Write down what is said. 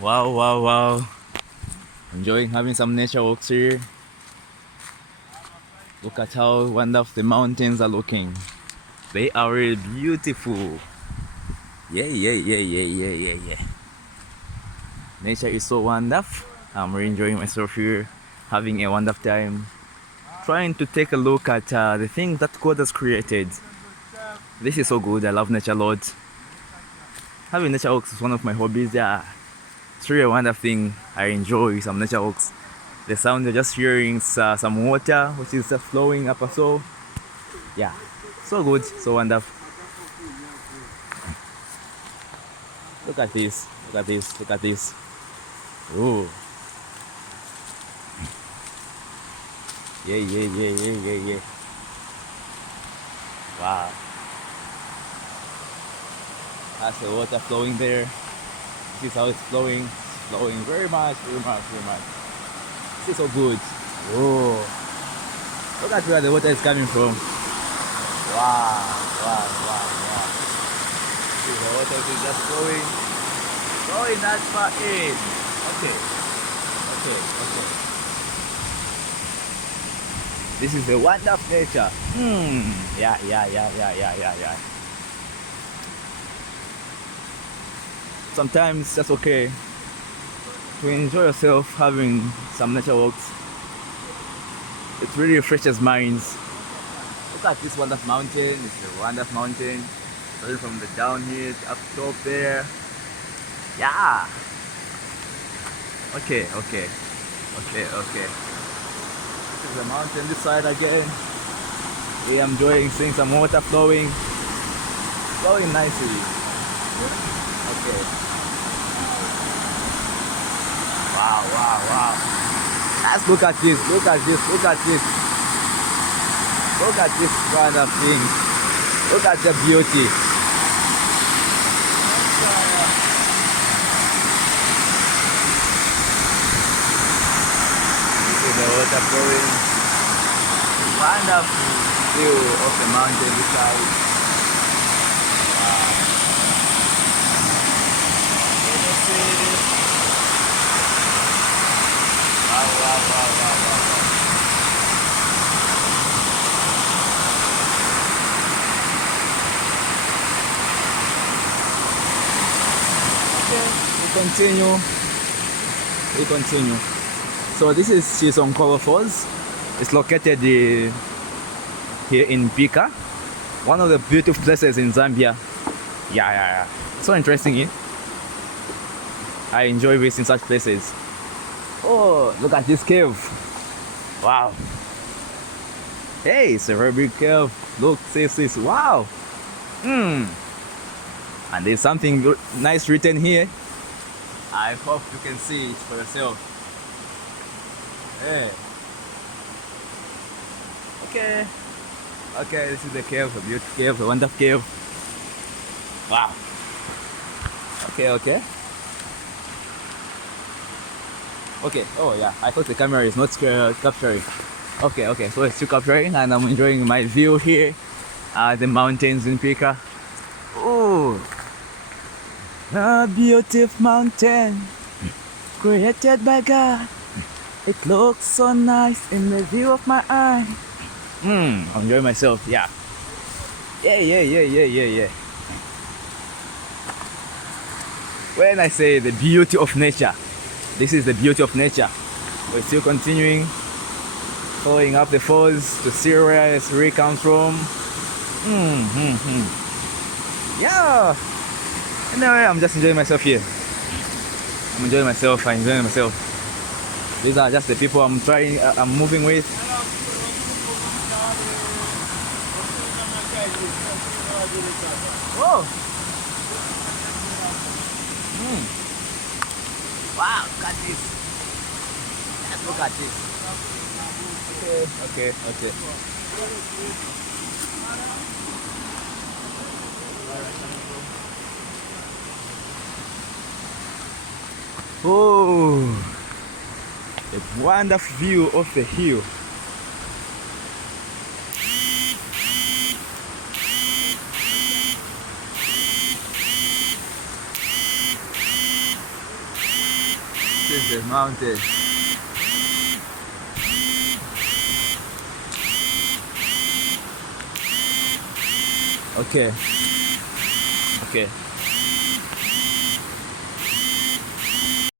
Wow, wow, wow. Enjoying having some nature walks here. Look at how wonderful the mountains are looking. They are really beautiful. Yeah, yeah, yeah, yeah, yeah, yeah, yeah. Nature is so wonderful. I'm really enjoying myself here, having a wonderful time, trying to take a look at the things that God has created. This is so good. I love nature a lot. Having nature walks is one of my hobbies. Yeah, it's really a wonderful thing. I enjoy some nature walks. The sound you're just hearing is some water which is just flowing up a so. Yeah, so good, so wonderful. Look at this, look at this, look at this. Oh, yeah, yeah, yeah, yeah, yeah, yeah. Wow, that's the water flowing there. This is how it's flowing, flowing very much, very much, very much. This is so good. Oh, look at where the water is coming from. Wow, wow, wow, wow. See, the water is just flowing, flowing that far in. Okay, okay, okay. This is the wonder of nature. Yeah, yeah, yeah, yeah, yeah, yeah, yeah. Sometimes that's okay to enjoy yourself having some nature walks. It really refreshes minds. Look at this wonderful mountain. It's a wonderful mountain. Starting from the down here to up top there. Yeah. Okay, okay, okay, okay. This is the mountain this side again. Yeah, I'm enjoying seeing some water flowing, flowing nicely. Okay. Wow, wow, wow. Let's look at this, look at this, look at this. Look at this kind of thing. Look at the beauty. You see the water flowing. Wonderful view of the mountain beside. Wow. Can you see this? Wow, wow, wow, wow, wow, wow. Okay, we continue. We continue. So this is Chisonkoro Falls. It's located here in Pika, one of the beautiful places in Zambia. Yeah, yeah, yeah. So interesting, eh? I enjoy visiting such places. Oh, look at this cave. Wow. Hey, it's a very big cave. Look, this. Wow. Hmm. And there's something nice written here. I hope you can see it for yourself. Hey. Okay. Okay, this is the cave, a beautiful cave, a wonderful cave. Wow. Okay, okay. Okay, oh yeah, I thought the camera is not capturing. Okay, okay, so it's still capturing and I'm enjoying my view here. The mountains in Pika. Oh, a beautiful mountain created by God. It looks so nice in the view of my eye. I'm enjoying myself, yeah. Yeah, yeah, yeah, yeah, yeah, yeah. When I say the beauty of nature, this is the beauty of nature. We're still continuing, following up the falls to see where it really comes from. Yeah. Anyway, I'm just enjoying myself here. I'm enjoying myself. I'm enjoying myself. These are just the people I'm trying. I'm moving with. Oh. Wow, look at this. Let's look at this. Okay, okay, okay. Oh, a wonderful view of the hill. is the mountain. Okay. Okay.